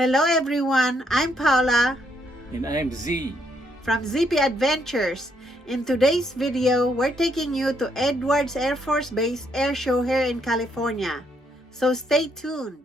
Hello everyone, I'm Paula And I'm Z. from ZP Adventures. In today's video, we're taking you to Edwards Air Force Base Air Show here in California. So stay tuned.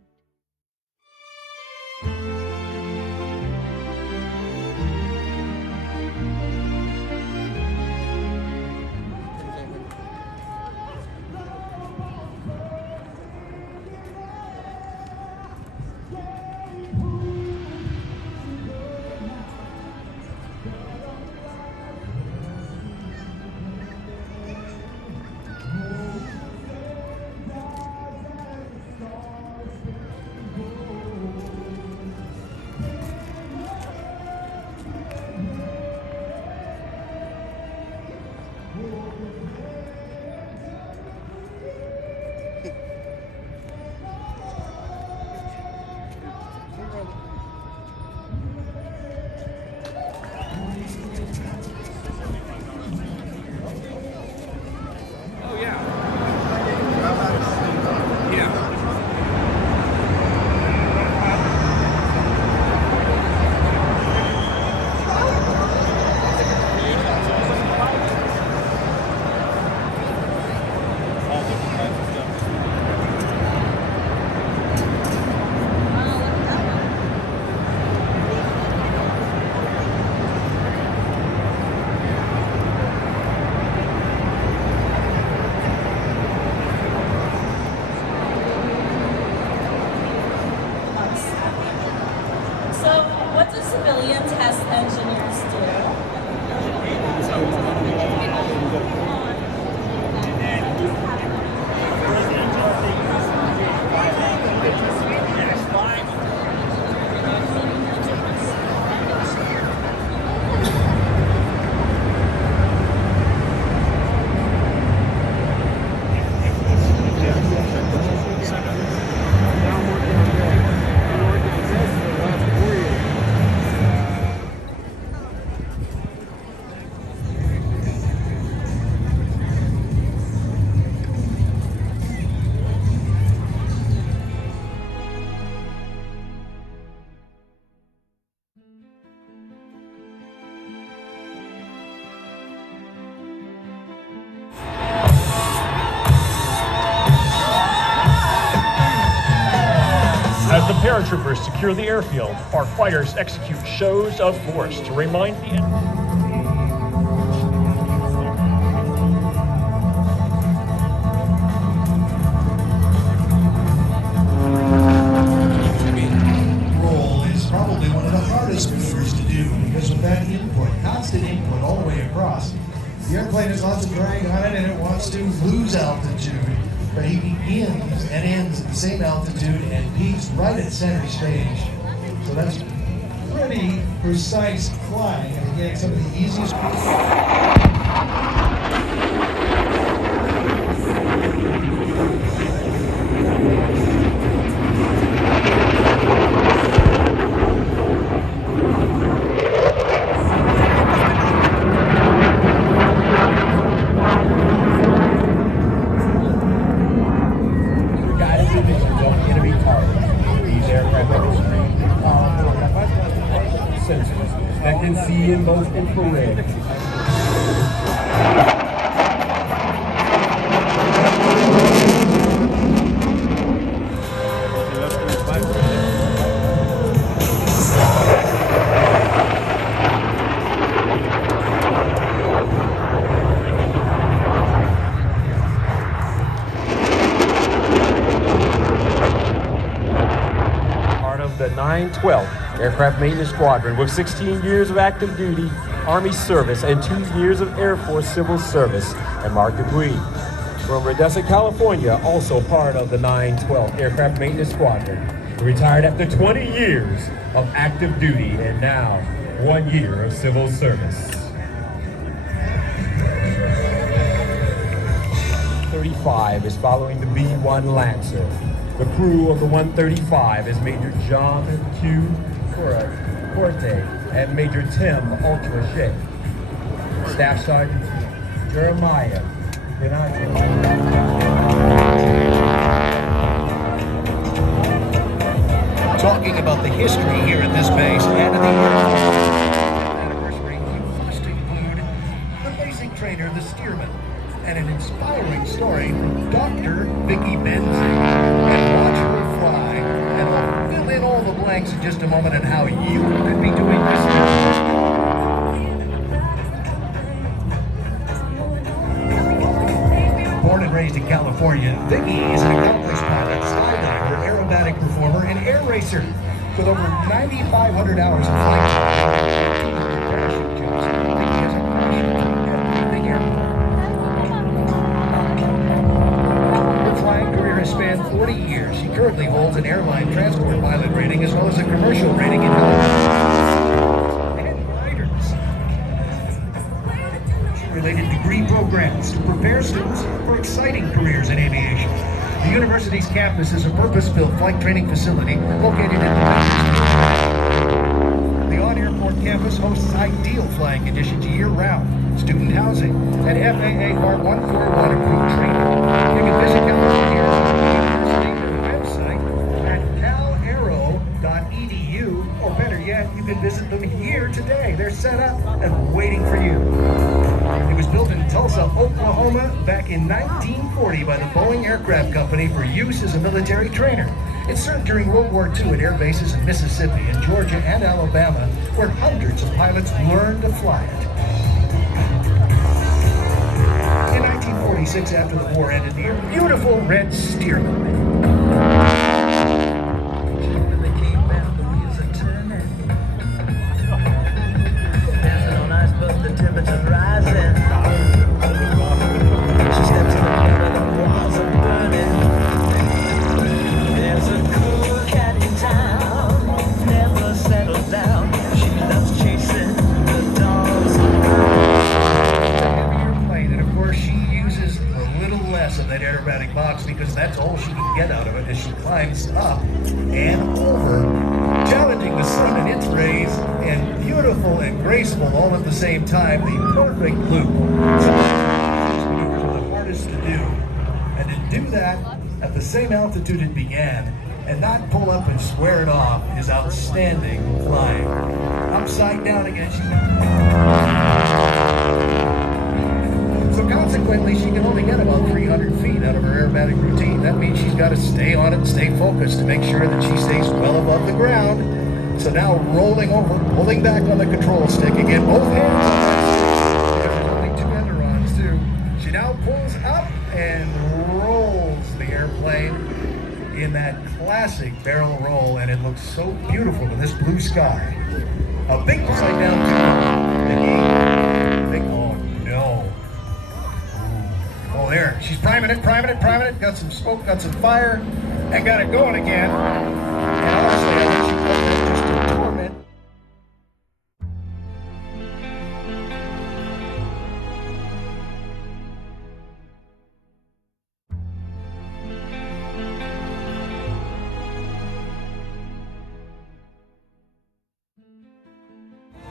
What do civilian test engineers do? As the paratroopers secure the airfield, our fighters execute shows of force to remind the enemy. Roll is probably one of the hardest maneuvers to do because of that input, constant input all the way across. The airplane has lots of drag on it and it wants to lose altitude, but he begins and ends at the same altitude and peaks right at center stage. So that's pretty precise flying, and again, some of the easiest. Sensors that can see in both infrared. Part of the 912th Aircraft Maintenance Squadron with 16 years of active duty Army service and 2 years of Air Force civil service, and Mark Dupuy from Redessa, California, also part of the 912th Aircraft Maintenance Squadron, retired after 20 years of active duty and now 1 year of civil service. 35 is following the B-1 Lancer. The crew of the 135 is Major John Q. Corte and Major Tim Ultrashe. Staff Sergeant Jeremiah Benati. talking about the history here at this base and at the anniversary, you must include the basic trainer, the Stearman, and an inspiring story from Dr. Vicki Benzing. And watch her fly, and I'll fill in all the blanks in just a moment on how you could be doing this. Born and raised in California, Vicki is an accomplished pilot, skydiver, aerobatic performer, and air racer. With over 9,500 hours of flight parachute jumps, Vicki has a passion for everything airborne. Her flying career has spanned 40 years. She currently holds an airline transport pilot rating as well as a commercial rating in helicopters and gliders. Related degree programs to prepare students for exciting careers in aviation. The university's campus is a purpose-built flight training facility located in the on-airport campus hosts ideal flying conditions year-round, student housing, and FAA Part 141 approved training. You can visit California University website at calaero.edu, or better yet, you can visit them here today. They're set up and waiting for you. It was built in Tulsa, Oklahoma back in 1940 by the Boeing Aircraft Company for use as a military trainer. It served during World War II at air bases in Mississippi and Georgia and Alabama, where hundreds of pilots learned to fly it. In 1946, after the war ended, the beautiful red Stearman. Of that aerobatic box, because that's all she can get out of it as she climbs up and over, challenging the sun and its rays, and beautiful and graceful all at the same time. The perfect loop. Some of these maneuvers are the hardest to do, and to do that at the same altitude it began and not pull up and square it off is outstanding flying. Upside down again. So consequently, she can only get about 300 feet out of her aerobatic routine. That means she's got to stay on it and stay focused to make sure that she stays well above the ground. So now rolling over, pulling back on the control stick again, both hands on that stick. There's only two ailerons too. She now pulls up and rolls the airplane in that classic barrel roll, and it looks so beautiful in this blue sky. A big upside down too. Oh no. Oh, there. She's priming it. Got some smoke, got some fire, and got it going again. And honestly, I think she put that just in torment.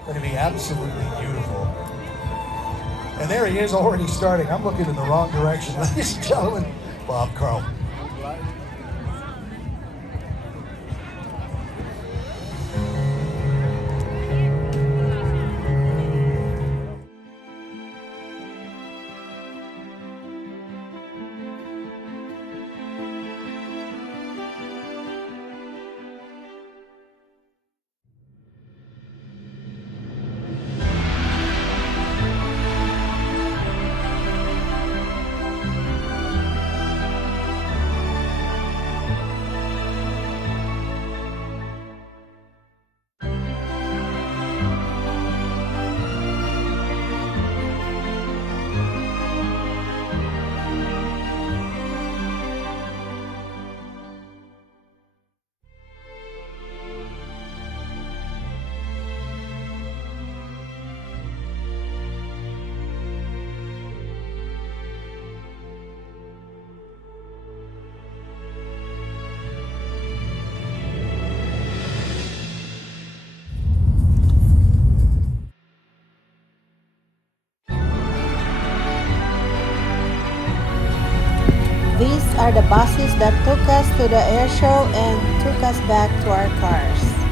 Going to be absolutely beautiful. And there he is already starting. I'm looking in the wrong direction. Ladies and gentlemen, Bob Carl. These are the buses that took us to the air show and took us back to our cars.